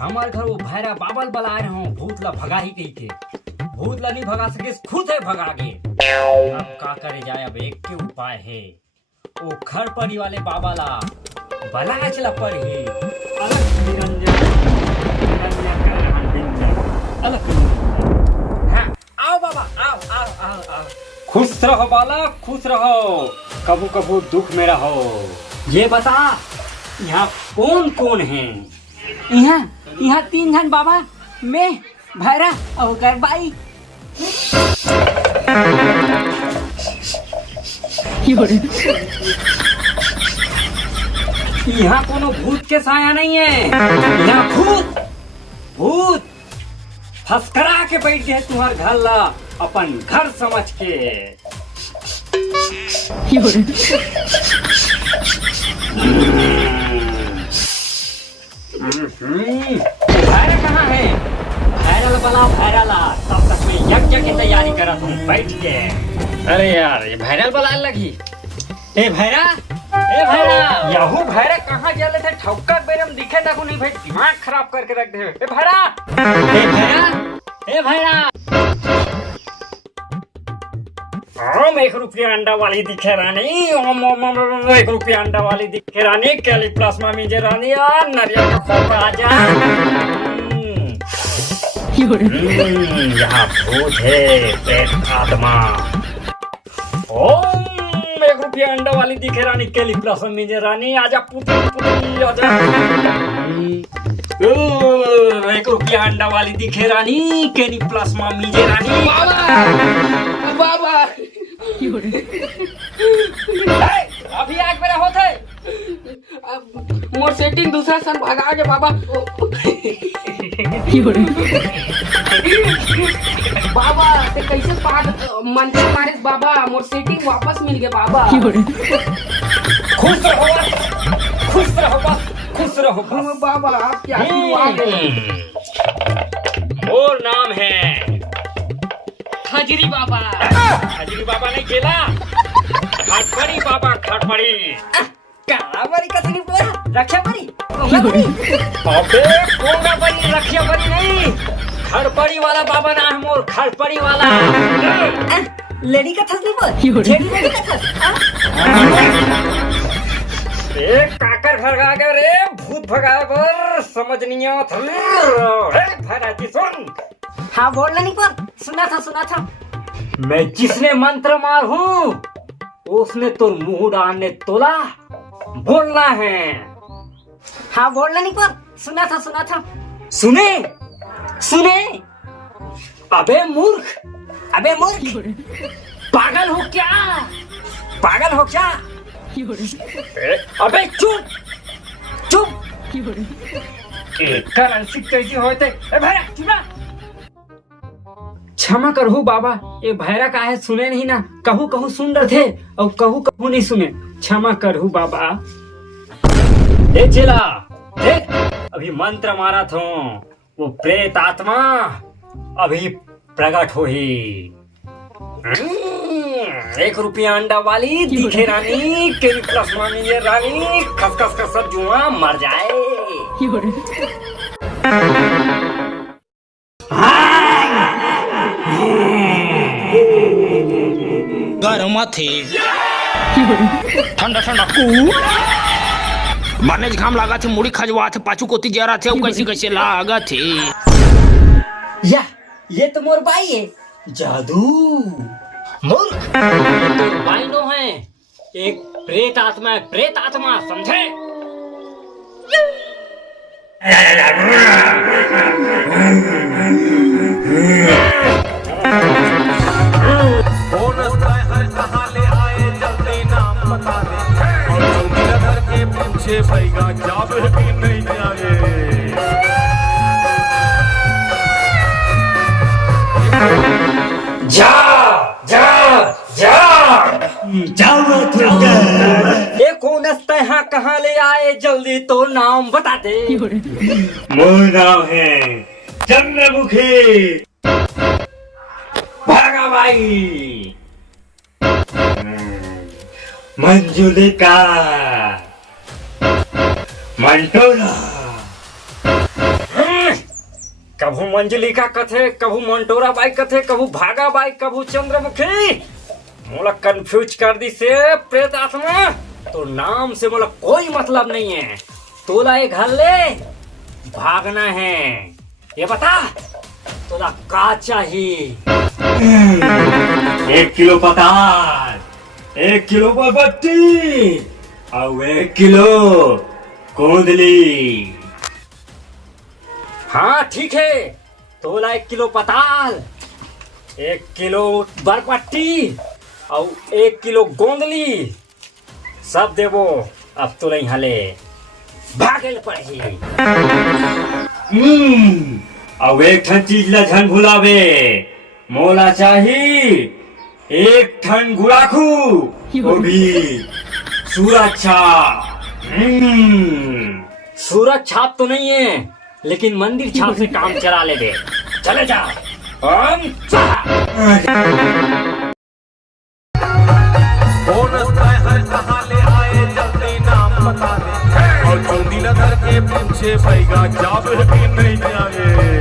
हमारे घर वो भैरा बाबल बला रहे हो, भूत ला भगा ही गई थे। भूत ला नहीं भगा सके, खुद है भगा गे। अब का करे जाए, अब एक के उपाय है। वो घर परी वाले बाबा ला बला चला पर ही अलग निरंजन अलग। हाँ, आओ बाबा, आओ आओ आओ आओ। खुश रहो बालक, खुश रहो, कबू कबू दुख में रहो। ये बता, यहाँ कौन कौन है? यहाँ 3 जन बाबा, मैं, भैरा और गरबाई। यहाँ कोनो भूत के साया नहीं है। यहाँ भूत भूत फसकरा के बैठ गए तुम्हार घर ला अपन घर समझ के। भैरा कहाँ है? भैरा बला, भैरा ला। तब तक मैं यज्ञ की तैयारी करा तुम बैठ के। अरे यार, ये भैरा बला लगी। ए भैरा, ए भैरा, यहू भैरा कहाँ चले थे? ठौका बेरम दिखे ना को नहीं भाई, दिमाग खराब करके रख दे। ए भैरा, ए भैरा, ए भैरा। ओम 1 रुपया अंडा वाली दिखे रानी, ओम 1 रुपया अंडा वाली दिखे रानी, कैली प्लाज्मा मीजे रानी, और नारियल का खोपा आजा। यहाँ भूत है, प्रेत आत्मा। ओम 1 रुपया अंडा वाली दिखे रानी, कैली प्लाज्मा मीजे रानी, आजा पुतली पुतली आजा। 1 रुपया अंडा वाली दिखे रानी, कैली प्लाज्मा मीजे रानी। बाबा अभी आग मेरा होते मोर सेटिंग दूसरा सन भगा के बाबा। बाबा ते कैसे पाठ मंत्र मारे बाबा, मोर सेटिंग वापस मिल गए बाबा। खुश रहो बस, खुश रहो बस, खुश रहो बस। बाबा आपके आशीर्वाद है। और नाम है खजरी बाबा। खजरी बाबा नहीं खेला, खटपड़ी बाबा, खटपड़ी। कालावरी का तनी बोला, रक्षा बरी। अबे कोंगा बनी, रक्षा बनी नहीं, खटपड़ी वाला बाबा ना है मोर, खटपड़ी वाला। लेडी का थसली बोल, जेडी लेडी का थस। एक काकर घर आ गए रे, भूत भगाए बर समझ नहीं आवत। भैरा जी सुन। हाँ बोलना नहीं पर सुना था। मैं जिसने मंत्र मार हूँ उसने तो मुंह डालने तोला, बोलना है। हाँ बोलना नहीं पर सुना था। सुने। अबे मूर्ख, पागल हो क्या? अबे चुप। करंसी कैसी होते? भैरा चुप ना। क्षमा करहु बाबा, ये भैरा का है सुने नहीं ना, कहू सुन रहे थे और कहू नहीं सुने, क्षमा करहु बाबा। देख चेला, देख अभी मंत्र मारा था, वो प्रेत आत्मा अभी प्रकट हो ही। 1 रुपया अंडा वाली दिखे रानी, केली प्लाज्मा मीजे रानी, खस सब जुआ मर जाए। गरम थे ठंडा मारने घाम लगा थे, मुड़ी खजवा थे, पाछू कोती जरा थे, कैसे लागा थे। या ये तो मोर बाई है। जादू मूर्ख, तो बाई नो है, एक प्रेत आत्मा समझे? पीछे भैया जावे भी नहीं जावे। ये कौन यहाँ कहाँ ले आए, जल्दी तो नाम बता दे। मोर नाम है चंद्रमुखी भागाबाई, मंजुलिका, मंटोला, कभू मंजलिका कथे, कभू मंटोरा बाई कथे, कभू भागा बाई, कभू चंद्रमुखी। मोला कंफ्यूज कर दी से प्रेत आत्मा। तो नाम से मोला कोई मतलब नहीं है। तोला एक घर ले भागना है, ये बता तोला का चाहिए? 1 किलो पताल, 1 किलो बरबट्टी और 1 किलो गोंदली। हाँ ठीक है, तोला 1 किलो पताल, 1 किलो बरबट्टी और 1 किलो गोंदली सब देवो। अब तो नहीं हले भागल पड़ी। अब एक ठन चीज ला झन भुलावे, मोला चाहिए 1 ठन गुड़ाखू, वो भी सूरज छाप। सूरज छाप तो नहीं है, लेकिन मंदिर छाप से काम चला ले दे। चले जा। बोनस हर कहाँ ले आए जल्दी नाम बता दे, और जो दिल धर के पूछे भैया जावे कि नहीं जावे।